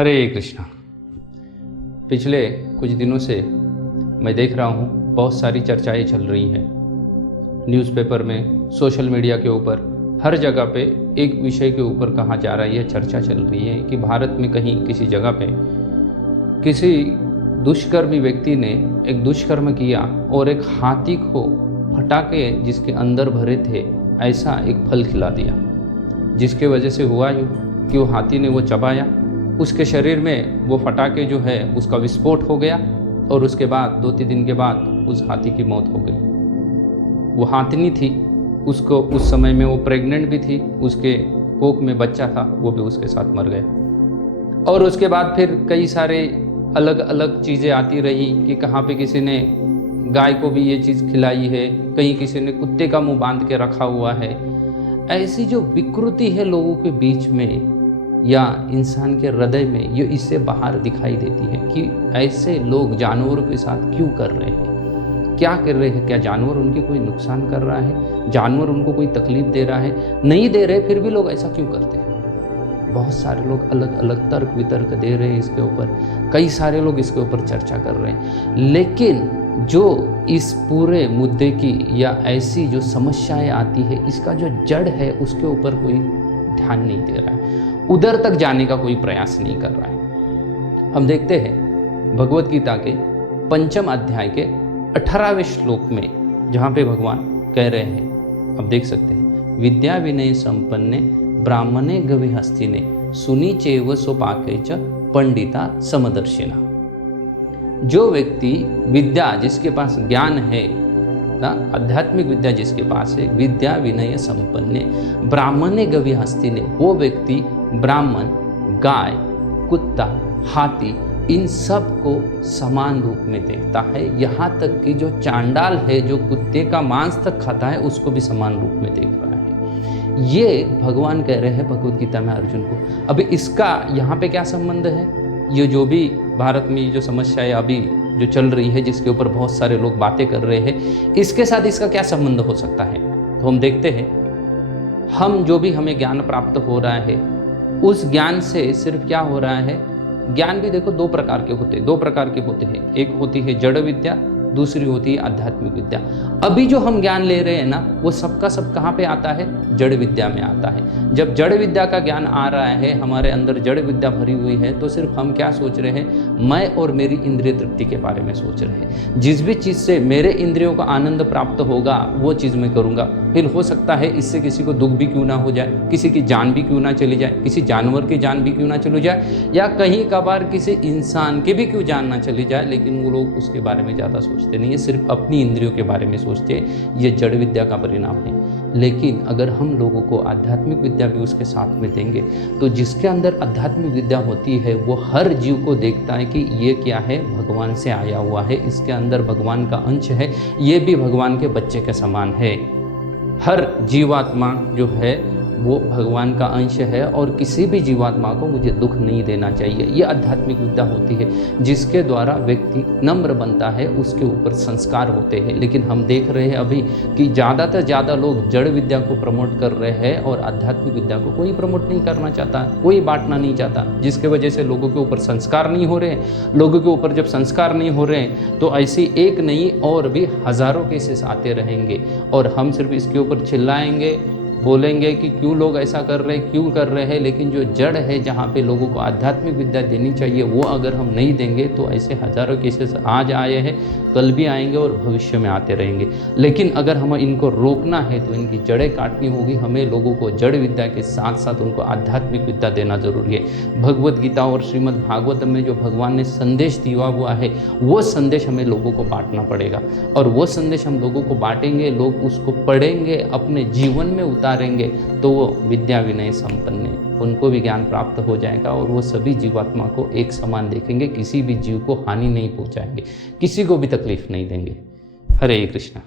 हरे कृष्णा। पिछले कुछ दिनों से मैं देख रहा हूँ बहुत सारी चर्चाएं चल रही हैं न्यूज़पेपर में, सोशल मीडिया के ऊपर, हर जगह पे एक विषय के ऊपर कहा जा रहा है, यह चर्चा चल रही है कि भारत में कहीं किसी जगह पे किसी दुष्कर्मी व्यक्ति ने एक दुष्कर्म किया और एक हाथी को फटाके जिसके अंदर भरे थे ऐसा एक फल खिला दिया, जिसके वजह से हुआ यूँ कि वो हाथी ने वो चबाया, उसके शरीर में वो फटाके जो है उसका विस्फोट हो गया और उसके बाद 2-3 दिन के बाद उस हाथी की मौत हो गई। वो हाथिनी थी, उसको उस समय में वो प्रेग्नेंट भी थी, उसके कोख में बच्चा था, वो भी उसके साथ मर गया। और उसके बाद फिर कई सारे अलग अलग चीज़ें आती रही कि कहाँ पे किसी ने गाय को भी ये चीज़ खिलाई है, कहीं किसी ने कुत्ते का मुंह बांध के रखा हुआ है। ऐसी जो विकृति है लोगों के बीच में या इंसान के हृदय में, ये इससे बाहर दिखाई देती है कि ऐसे लोग जानवरों के साथ क्यों कर रहे हैं, क्या कर रहे हैं। क्या जानवर उनके कोई नुकसान कर रहा है? जानवर उनको कोई तकलीफ दे रहा है? नहीं दे रहे, फिर भी लोग ऐसा क्यों करते हैं? बहुत सारे लोग अलग अलग तर्क वितर्क दे रहे हैं इसके ऊपर, कई सारे लोग इसके ऊपर चर्चा कर रहे हैं, लेकिन जो इस पूरे मुद्दे की या ऐसी जो समस्याएं आती है, इसका जो जड़ है उसके ऊपर कोई ध्यान नहीं दे रहा है, उधर तक जाने का कोई प्रयास नहीं कर रहा है। हम देखते हैं भगवत गीता के 5 अध्याय के 18वें श्लोक में, जहाँ पे भगवान कह रहे हैं, आप देख सकते हैं, विद्या विनय संपन्ने ब्राह्मणे गविहस्तिने सुनी चेव सोपाके च पंडिता समदर्शिना। जो व्यक्ति विद्या, जिसके पास ज्ञान है ना, आध्यात्मिक विद्या जिसके पास है, विद्या विनय संपन्ने ब्राह्मणे गविहस्तिने, वो व्यक्ति ब्राह्मण, गाय, कुत्ता, हाथी, इन सब को समान रूप में देखता है। यहाँ तक कि जो चांडाल है, जो कुत्ते का मांस तक खाता है, उसको भी समान रूप में देख रहा है। ये भगवान कह रहे हैं भगवत गीता में अर्जुन को। अभी इसका यहाँ पे क्या संबंध है? ये जो भी भारत में जो समस्या है अभी जो चल रही है, जिसके ऊपर बहुत सारे लोग बातें कर रहे हैं, इसके साथ इसका क्या संबंध हो सकता है? तो हम देखते हैं, हम जो भी हमें ज्ञान प्राप्त हो रहा है, उस ज्ञान से सिर्फ क्या हो रहा है, ज्ञान भी देखो 2 प्रकार के होते हैं। एक होती है जड़ विद्या, दूसरी होती है आध्यात्मिक विद्या। अभी जो हम ज्ञान ले रहे हैं ना, वो सबका सब कहाँ पे आता है? जड़ विद्या में आता है। जब जड़ विद्या का ज्ञान आ रहा है, हमारे अंदर जड़ विद्या भरी हुई है, तो सिर्फ हम क्या सोच रहे हैं? मैं और मेरी इंद्रिय तृप्ति के बारे में सोच रहे हैं। जिस भी चीज़ से मेरे इंद्रियों को आनंद प्राप्त होगा वो चीज़ मैं करूँगा। फिर हो सकता है इससे किसी को दुख भी क्यों ना हो जाए, किसी की जान भी क्यों ना चली जाए, किसी जानवर की जान भी क्यों ना चली जाए, या कहीं कभार किसी इंसान की भी क्यों जान ना चली जाए, लेकिन वो लोग उसके बारे में ज़्यादा सोचते नहीं है, सिर्फ अपनी इंद्रियों के बारे में सोचते हैं। ये जड़ विद्या का परिणाम है। लेकिन अगर हम लोगों को आध्यात्मिक विद्या भी उसके साथ में देंगे, तो जिसके अंदर आध्यात्मिक विद्या होती है वो हर जीव को देखता है कि ये क्या है, भगवान से आया हुआ है, इसके अंदर भगवान का अंश है, ये भी भगवान के बच्चे के समान है। हर जीवात्मा जो है वो भगवान का अंश है और किसी भी जीवात्मा को मुझे दुख नहीं देना चाहिए। ये आध्यात्मिक विद्या होती है, जिसके द्वारा व्यक्ति नम्र बनता है, उसके ऊपर संस्कार होते हैं। लेकिन हम देख रहे हैं अभी कि ज़्यादातर ज़्यादा लोग जड़ विद्या को प्रमोट कर रहे हैं और आध्यात्मिक विद्या को कोई प्रमोट नहीं करना चाहता, कोई बांटना नहीं चाहता, जिसके वजह से लोगों के ऊपर संस्कार नहीं हो रहे हैं। लोगों के ऊपर जब संस्कार नहीं हो रहे हैं तो ऐसी एक नहीं और भी हज़ारों केसेस आते रहेंगे, और हम सिर्फ इसके ऊपर चिल्लाएंगे, बोलेंगे कि क्यों लोग ऐसा कर रहे हैं, क्यों कर रहे हैं, लेकिन जो जड़ है जहाँ पे लोगों को आध्यात्मिक विद्या देनी चाहिए, वो अगर हम नहीं देंगे तो ऐसे हज़ारों केसेस आज आए हैं, कल भी आएंगे और भविष्य में आते रहेंगे। लेकिन अगर हमें इनको रोकना है तो इनकी जड़ें काटनी होगी। हमें लोगों को जड़ विद्या के साथ साथ उनको आध्यात्मिक विद्या देना जरूरी है। भगवत गीता और श्रीमद् भागवत में जो भगवान ने संदेश दिया हुआ है, वो संदेश हमें लोगों को बांटना पड़ेगा, और वो संदेश हम लोगों को बांटेंगे, लोग उसको पढ़ेंगे, अपने जीवन में उतारेंगे, तो वो विद्या विनय संपन्न, उनको भी ज्ञान प्राप्त हो जाएगा और वो सभी जीवात्मा को एक समान देखेंगे, किसी भी जीव को हानि नहीं पहुंचाएंगे, किसी को भी तकलीफ नहीं देंगे। हरे कृष्णा।